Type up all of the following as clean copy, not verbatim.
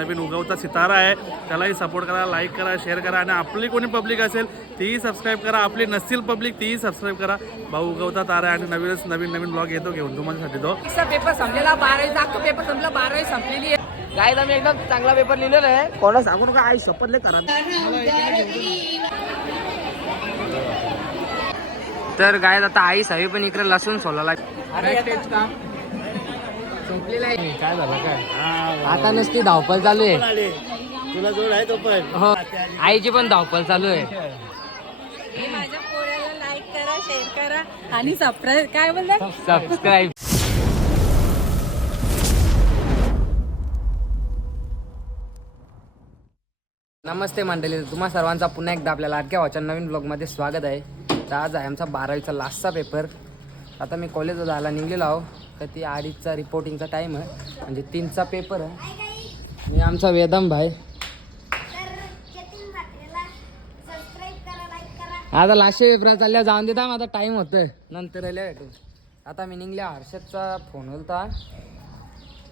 नवीन उगवता सितारा आहे, त्यालाही सपोर्ट करा, लाईक करा, शेअर करा आणि आपली कोणी पब्लिक असेल तीही सबस्क्राईब करा, आपली नसतील पब्लिक तीही सबस्क्राईब करा. भाऊ उगवता तारा आहे आणि नवीन ब्लॉग येतो घेऊन तुमच्यासाठी. तो पेपर संपलेला 12वीचा पेपर संपला, 12वी संपलेली आहे. काय आम्ही एकदम चांगला पेपर लिहिलेला आहे, कोणा सांगू नका, आई शपथ लय करा. तर गाय आता आई सावी पण इकडे लसूण सोलाला. संपलेला आहे. काय झालं काय आता नुसती धावपळ चालू आहे. तुला जोड आहे तो पण हो, आईची पण धावपळ चालू आहे. माझ्या पोराला लाईक करा, शेअर करा आणि सबस्क्राईब. काय बोलतात? सबस्क्राईब. नमस्ते मंडळी, तुम्हा सर्वांचा पुन्हा एकदा आपल्या लाडक्या वाचन नवीन ब्लॉगमध्ये स्वागत आहे. तर आज आहे आमचा 12वीचा लास्टचा पेपर. आता मी कॉलेजला जायला निघलेलो आहो, तर ती 2:30चा रिपोर्टिंगचा टाईम आहे, म्हणजे 3चा पेपर आहे. मी आमचा वेदम भाई. आता लास्टच्या पेपर चालल्या जाऊन देता, माझा टाईम होतोय, नंतर आल्या भेटू. आता मी निघले, हर्षदचा फोन होता.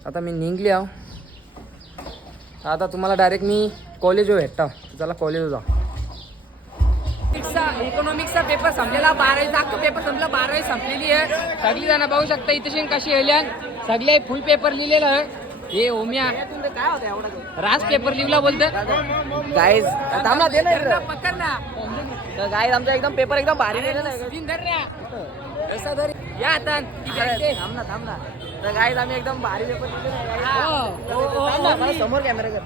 आता मी निघले आहो. आता तुम्हाला डायरेक्ट मी कॉलेजवर भेटता. चला कॉलेजवर जा. इकॉनॉमिक्सचा पेपर संपलेला, 12वीचा पेपर संपला, 12वी संपलेली आहे. सगळी जण बघू शकता इथे कशी येल्या, सगळे फुल पेपर लिहिलेलं आहे. हे ओम्या काय होतं एवढा राज पेपर लिहिला बोलतं. गाईज थांबा, दे ना पकड ना. तर गाईज आमचा एकदम पेपर एकदम भारी लिहिलेला आहे. या आता थांब ना. तर गाईज आम्ही एकदम भारी पेपर लिहिलेला आहे. समोर कॅमेरा कर.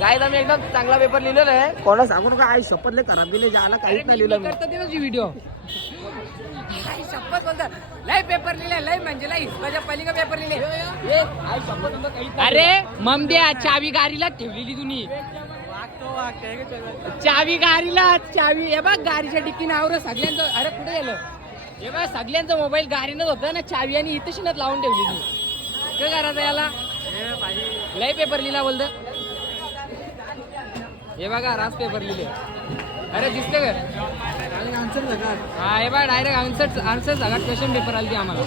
गाईज आम्ही एकदम चांगला पेपर लिहिलेला आहे, कोणा सांगू नका, आई शपथ लय खराब दिली, ज्याला काहीच नाही लिहिलं. व्हिडिओ शपथ बोलतात लय पेपर लिहिले, लय म्हणजे लय माझ्या पलीकडे पेपर लिहिले. अरे ममद्या चावी गाडीला ठेवलेली तुम्ही. चावी गाडीला चावी. हे बघ गाडीच्या डिक्की नावर सगळ्यांचं. अरे कुठे गेलं? हे बघ सगळ्यांचं मोबाईल गाडीनच होतं ना, चावी आणि इथेशीनच लावून ठेवलेली. काय करायचं याला? लय पेपर लिहिला बोलत. हे बघा राज पेपर लिहिले. अरे दिसते का? हा हे बघा डायरेक्ट आन्सर सगळा क्वेश्चन पेपर आली आम्हाला.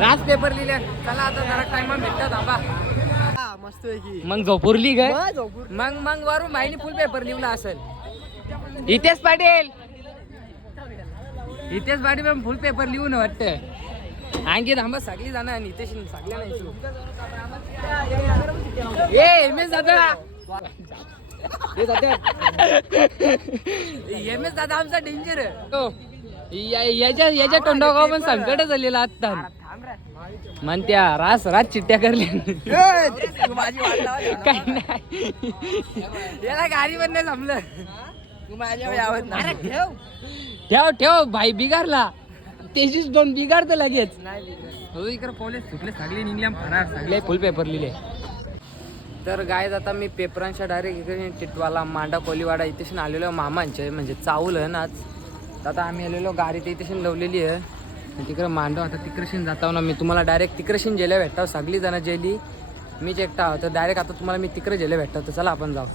राज पेपर लिहिले. चला आता जरा टाइम भेटतात आबा. मस्त मग झोपुरली काय? मग वरून माहिती फुल पेपर लिहिला असेल. हितेश पाटील पण फुल पेपर लिहून वाटतं. आणखी थांबा सगळी जण नितेश सगळ्या नाही. एम एस दादा आमचा डेंजर आहे. याच्या तोंडावर पण संकट झालेलं आता. म्हणत्या रास चिट्ट्या करल्या. काय नाही, याला गाडी पण नाही जमलं. तू माझ्या यावत नाही. ठेव भाई बिगारला. तेजीच दोन बिगारतं लगेच. हो इकडे कॉलेज सुटले, सगळे निघल्या फरार, सगळे फुल पेपर लिहिले. तर गायज आता मी पेपरांच्या डायरेक्ट इकडे टिटवाला मांडा कोलीवाडा इथेशी आलेलो मामांचे, म्हणजे चावल आहे नाच. आता आम्ही आलेलो गाडी ते इथेशी लावलेली आहे तिकडे मांडव. आता तिकडशीन जाता ना मी तुम्हाला डायरेक्ट तिकडशीन जेल्या भेटतो. सगळी जण जेली, मीच एकटा आहोत. तर डायरेक्ट आता तुम्हाला मी तिकडे जेल्या भेटतो. तर चला आपण जाऊ.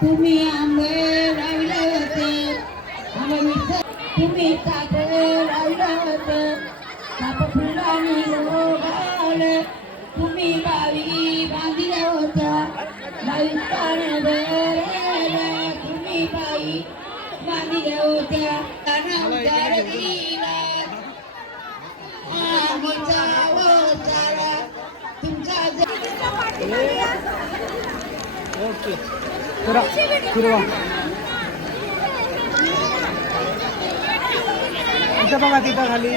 तुम्ही आंबे राहिलं होते, तुम्ही ताप राहिलं होतं, ताप फुलांनी रोगावलं, तुम्ही बावी बांधल्या होत्या, बाई पाणी भरायला तुम्ही बाई बांधल्या होत्या. उतार दिला आमचा वचारा तुमचा. ओके बघा तिथं खाली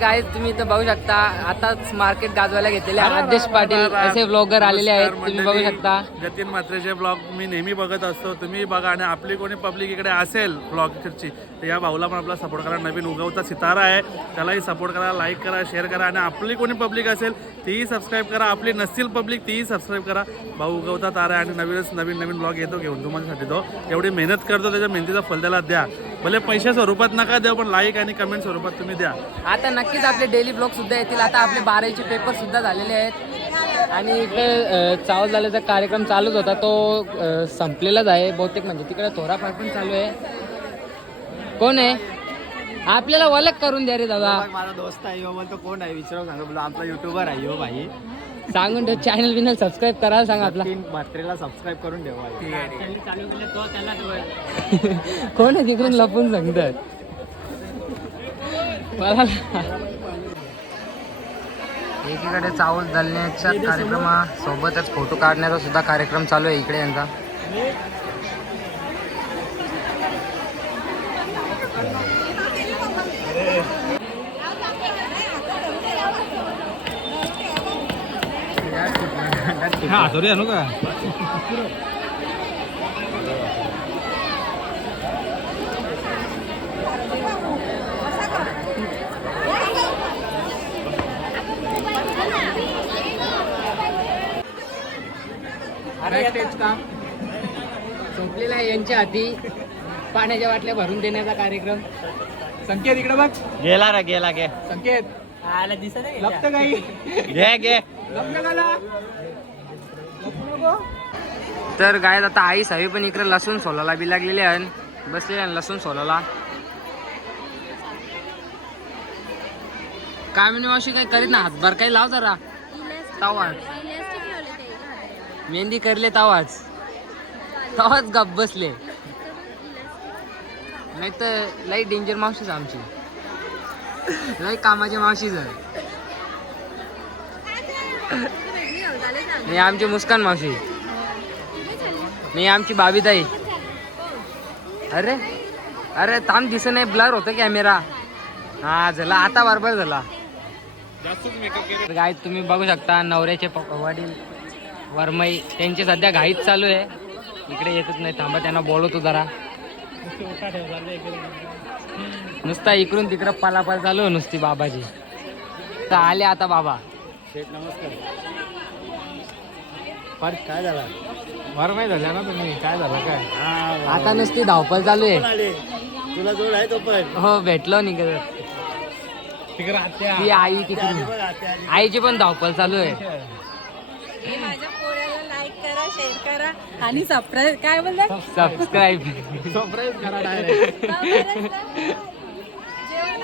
गाईज तुम्ही इथं बघू शकता. आताच मार्केट गाजवायला घेतलेले आदेश पाटील असे ब्लॉगर आलेले आहेत. तुम्ही बघू शकता. जतीन म्हात्रेचे ब्लॉग मी नेहमी बघत असतो, तुम्ही बघा. आणि आपली कोणी पब्लिक इकडे असेल ब्लॉगची तर या भाऊला पण आपला सपोर्ट करा. नवीन उगवता सितारा आहे, त्यालाही सपोर्ट करा, लाईक करा, शेअर करा. आणि आपली कोणी पब्लिक असेल तीही सबस्क्राईब करा, आपली नसतील पब्लिक तीही सबस्क्राईब करा. भाऊ उगवता तारा आहे आणि नवीन ब्लॉग येतो घेऊन तुमच्यासाठी. तो एवढी मेहनत करतो, त्याच्या मेहनतीचा फल त्याला द्या. भले पैशा स्वरूपात नका देऊ, पण लाईक आणि कमेंट स्वरूपात तुम्ही द्या. आता नक्कीच आपले डेली ब्लॉग सुद्धा येतील. आता आपले 12वीचे पेपर सुद्धा झालेले आहेत आणि इकडे चावल झाल्याचा कार्यक्रम चालूच होता, तो संपलेलाच आहे बहुतेक. म्हणजे तिकडे थोडाफार पण चालू आहे. कोण आहे? आपल्याला ओळख करून द्या रे दादा. माझा दोस्त आहे हो, बोलतो कोण आहे विचारू सांगा, बोला आमचा युट्यूबर आहे हो भाई. सांगून ठेव, चॅनल बिनल सबस्क्राईब करायला सांग आपला. 3 सबस्क्राईब करून ठेवा. कोण आहे तिकडून लपून सांगतात मला. एकीकडे चावल दलण्याच्या कार्यक्रमासोबतच फोटो काढण्याचा सुद्धा कार्यक्रम चालू आहे इकडे यांचा. आणू का? काम संपलेला आहे यांच्या हाती पाण्याच्या बाटल्या भरून देण्याचा कार्यक्रम. संकेत इकडे बघ. गेला रे गेला. गे संकेत लपत काही घे. तर गायत आता आई सावी पण इकडे लसूण सोलाला बी लागलेले आहे, बसलेले आहे लसूण सोलाला. काय म्हणे मावशी काय करीत ना, हातभार काही लाव जरा. तावा मेहंदी करले तावाच गप बसले. नाही तर लई डेंजर मावशीच आमची, लई कामाची मावशीच आहे. मी आमची मुस्कान मावशी, मी आमची बाबीताई. अरे अरे थांब, दिसत नाही, ब्लर होतं कॅमेरा. हा झाला आता, बरोबर झाला. गाईत तुम्ही बघू शकता नवऱ्याचे वडील वरमई, त्यांची सध्या घाईत चालू आहे. इकडे येतच नाही, थांबा त्यांना बोलवतो जरा. नुसता इकडून तिकडं पलापल चालू आहे नुसती बाबाजी. तर आले आता बाबा. नमस्कार. काय झाला? वरमई झाल्या ना तुम्ही, काय झालं काय? आता नुसती धावपळ चालू आहे. तुला जोड आहे तो पण. हो भेटलो निघत. ती आई तिकडे, आईची पण धावपळ चालू आहे. माझ्या पोराला लाईक करा, शेअर करा आणि सबस्क्राईब. काय बोलतात? सबस्क्राईब सरप्राईज करा डायरेक्ट. जेवण